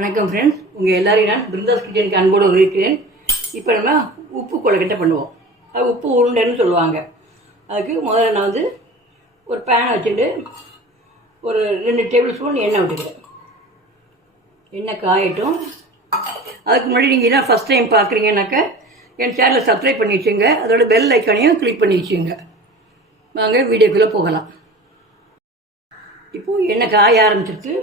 வணக்கம் ஃப்ரெண்ட்ஸ் உங்கள் எல்லாரையும் நான் பிருந்தாஸ் கிச்சனுக்கு அன்போடு இருக்கிறேன் இப்போ நம்ம உப்பு கொழுக்கட்டை பண்ணுவோம். அது உப்பு உருண்டைன்னு சொல்லுவாங்க. அதுக்கு முதல்ல நான் வந்து ஒரு பேனை வச்சுட்டு ஒரு ரெண்டு டேபிள் ஸ்பூன் எண்ணெய் விட்டுக்கிறேன். எண்ணெய் காயட்டும். அதுக்கு முன்னாடி நீங்கள் தான் ஃபஸ்ட் டைம் பார்க்குறீங்கன்னாக்க என் சேனலை சப்ஸ்கிரைப் பண்ணி வச்சுங்க. அதோட பெல் ஐக்கானையும் கிளிக் பண்ணி வச்சுங்க. வாங்க வீடியோக்குள்ளே போகலாம். இப்போது எண்ணெய் காய ஆரம்பிச்சிருக்கு.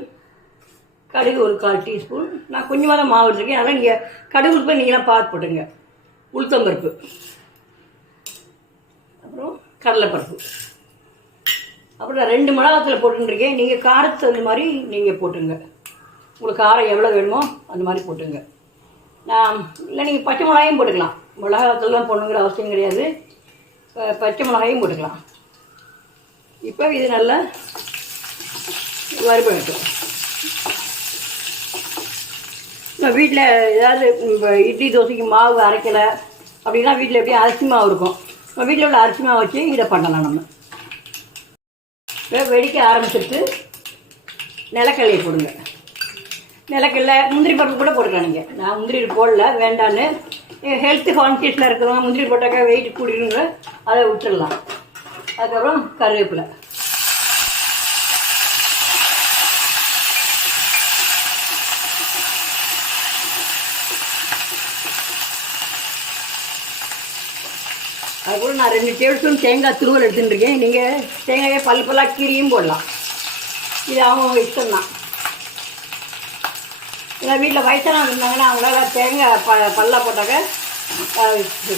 கடுகு ஒரு கால் டீஸ்பூன். நான் கொஞ்சமாக தான் மாவு எடுத்துருக்கேன். அதனால் நீங்கள் கடுகு போய் நீங்களாம் பார்த்து போட்டுங்க. உளுத்தம்பருப்பு அப்புறம் கடலைப்பருப்பு. அப்புறம் நான் ரெண்டு மிளகாத்தில் போட்டுருக்கேன். நீங்கள் காரத்துக்கு தகுந்த மாதிரி நீங்கள் போட்டுங்க. உங்களுக்கு காரம் எவ்வளோ வேணுமோ அந்த மாதிரி போட்டுங்க. நான் இல்லை நீங்கள் பச்சை மிளகாயும் போட்டுக்கலாம். மிளகாத்தூள்லாம் போடணுங்கிற அவசியம் கிடையாது. பச்சை மிளகாயும் போட்டுக்கலாம். இப்போ இது நல்லா வறுபடட்டும் இப்போ வீட்டில் ஏதாவது இப்போ இட்லி தோசைக்கு மாவு அரைக்கலை அப்படின்னா வீட்டில் எப்படியும் அரிசி மாவு இருக்கும். நம்ம வீட்டில் உள்ள அரிசி மாவு வச்சு இதை பண்ணலாம் நம்ம. இப்போ வெடிக்க ஆரம்பிச்சிட்டு நிலக்கல்லையை போடுங்க. நிலக்கல்ல முந்திரி பருப்பு கூட போட்டுக்கலாம் நீங்கள் நான் முந்திரி போடல வேண்டான்னு. ஹெல்த் கான்சியஸில் இருக்கிறவங்க முந்திரி போட்டாக்கா வெயிட் கூடிடுங்க அதை விட்டுடலாம் அதுக்கப்புறம் கருவேப்பிலை. அதுக்கப்புறம் நான் ரெண்டு டேபிள் ஸ்பூன் தேங்காய் துருவல் எடுத்துட்டுருக்கேன். நீங்கள் தேங்காயை பல் பல்லாக கீரியும் போடலாம். இது அவங்க இஷ்டம் தான் ஏன்னா வீட்டில் வயசானவங்க இருந்தாங்கன்னா அவங்களால தேங்காய் ப பல்லா போட்டாக்க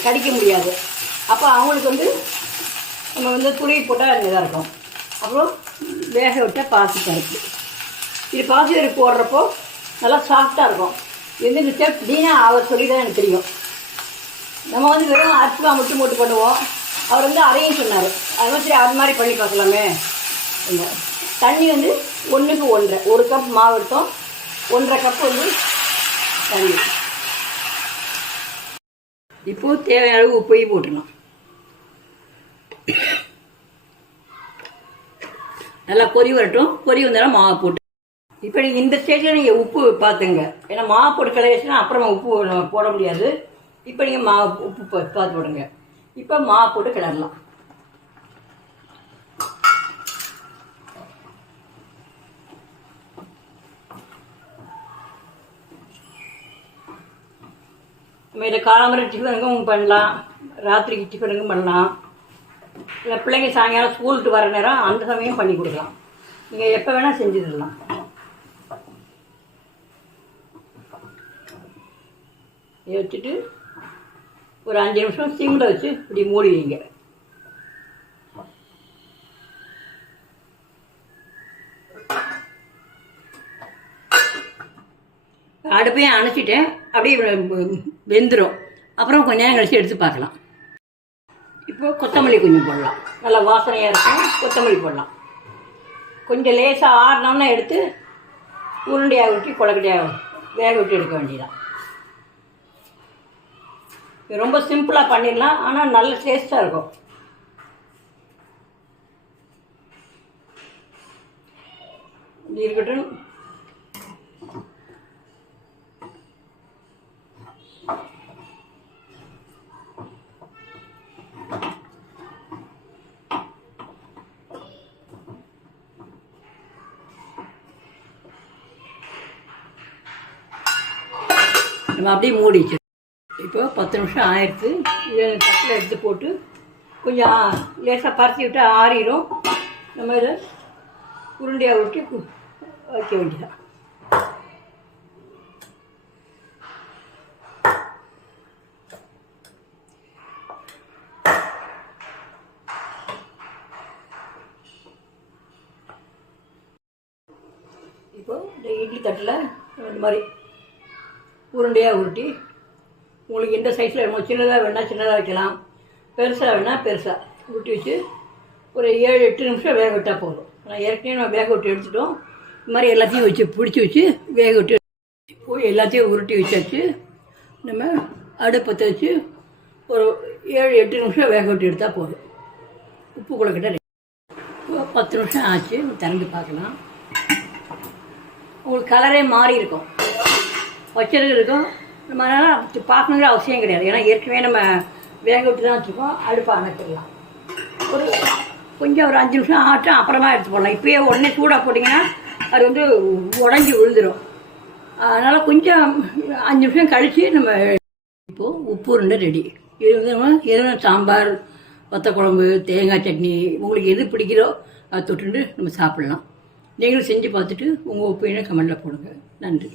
கடிக்க முடியாது. அப்போ அவங்களுக்கு வந்து நம்ம வந்து துருவி போட்டால் இதாக இருக்கும். அப்புறம் வேக விட்ட பாசி பருப்பு இது பாசி பருப்பு போடுறப்போ நல்லா சாஃப்டாக இருக்கும். எந்த வந்து இந்த அவர் சொல்லி தான் எனக்கு தெரியும். நம்ம வந்து வெறும் அரிசிமா மட்டும் போட்டு பண்ணுவோம். அவர் வந்து அதையும் சொன்னார். அது சரி அது மாதிரி பண்ணி பார்க்கலாமே. தண்ணி வந்து ஒன்றுக்கு ஒன்றரை. ஒரு கப் மாவு எடுத்தோம். ஒன்றரை கப் வந்து தண்ணி. இப்போது தேவையான அளவு உப்பையும் போட்டுடலாம் நல்லா கொதி வரட்டும். கொதி வந்தாலும் மாவு போட்டு. இப்போ நீங்கள் இந்த ஸ்டேஜில் நீங்கள் உப்பு பார்த்துங்க. ஏன்னா மாவு போட்டு கலையாச்சுன்னா அப்புறமா உப்பு போட முடியாது. இப்போ நீங்கள் மாவு உப்பு பார்த்து போடுங்க. இப்போ மாவு போட்டு கிளறலாம். நம்ம இதை காலம்பரை டிஃபனுக்கும் பண்ணலாம். ராத்திரிக்கு டிஃபனுக்கும் பண்ணலாம். இல்லை பிள்ளைங்க சாயங்காலம் ஸ்கூலுக்கு வர நேரம் அந்த சமயம் பண்ணி கொடுக்கலாம். நீங்கள் எப்போ வேணால் செஞ்சுடலாம் வச்சுட்டு ஒரு அஞ்சு நிமிஷம் சிம்மில் வச்சு இப்படி மூடி வைங்க அடுப்பையும் அணைச்சிட்டேன். அப்படியே வெ- வெந்துடும் அப்புறம் கொஞ்ச நேரம் கழிச்சு எடுத்து பார்க்கலாம். இப்போ கொத்தமல்லி கொஞ்சம் போடலாம். நல்லா வாசனையாக இருக்கும். கொத்தமல்லி போடலாம். கொஞ்சம் லேசாக ஆறினோன்னா எடுத்து உருண்டையாக ஊட்டி கொலக்கட்டையாக வேக விட்டு எடுக்க வேண்டியதான் ரொம்ப சிம்பிளாக பண்ணிடலாம் ஆனால் நல்ல டேஸ்ட்டாக இருக்கும். இருக்கட்டும். நம்ம அப்படியே மூடிச்சு இப்போ பத்து நிமிஷம் ஆயிடுச்சு. இதை தட்டில் எடுத்து போட்டு கொஞ்சம் லேசாக பறத்தி விட்டால் ஆறிடும். நம்ம இதை உருண்டையாக விட்டு கு- வைக்க வேண்டியதான் இப்போ இந்த இட்லி தட்டில் இந்த மாதிரி உருண்டையாக உருட்டி உங்களுக்கு எந்த சைஸில் வேணுமோ சின்னதாக வேணால் சின்னதாக வைக்கலாம். பெருசாக வேணால் பெருசாக உருட்டி வச்சு ஒரு ஏழு எட்டு நிமிஷம் வேக விட்டால் போதும். நான் ஏற்கனவே நம்ம வேக விட்டு எடுத்துட்டோம். இது மாதிரி எல்லாத்தையும் வச்சு பிடிச்சி வச்சு வேக விட்டு போய் எல்லாத்தையும் உருட்டி வச்சாச்சு. நம்ம அடுப்பத்தை வச்சு ஒரு ஏழு எட்டு நிமிஷம் வேக விட்டு எடுத்தால் போதும். உப்பு குழக்கிட்ட பத்து நிமிஷம் ஆச்சு. திறந்து பார்க்கலாம். உங்களுக்கு கலரே மாறி இருக்கும். வச்சிருக்கிறதுக்கும் நம்ம அதனால் பார்க்கணுங்கிற அவசியம் கிடையாது. ஏன்னா ஏற்கனவே நம்ம வேக விட்டு தான் வச்சுருக்கோம். அடுப்பை அணைச்சிடலாம். ஒரு கொஞ்சம் ஒரு அஞ்சு நிமிஷம் ஆட்டும் அப்புறமா எடுத்து போடலாம். இப்போயே உடனே சூடாக போட்டிங்கன்னா அது வந்து உடஞ்சி விழுந்துடும் அதனால் கொஞ்சம் அஞ்சு நிமிஷம் கழித்து நம்ம இப்போது உப்பு உருண்டை ரெடி. இது வந்து நம்ம எதுனா சாம்பார் வத்த குழம்பு தேங்காய் சட்னி உங்களுக்கு எது பிடிக்கிறோ அதை தொட்டுட்டு நம்ம சாப்பிட்லாம். நீங்களும் செஞ்சு பார்த்துட்டு உங்கள் ஒப்பீனியை கமெண்டில் போடுங்க. நன்றி.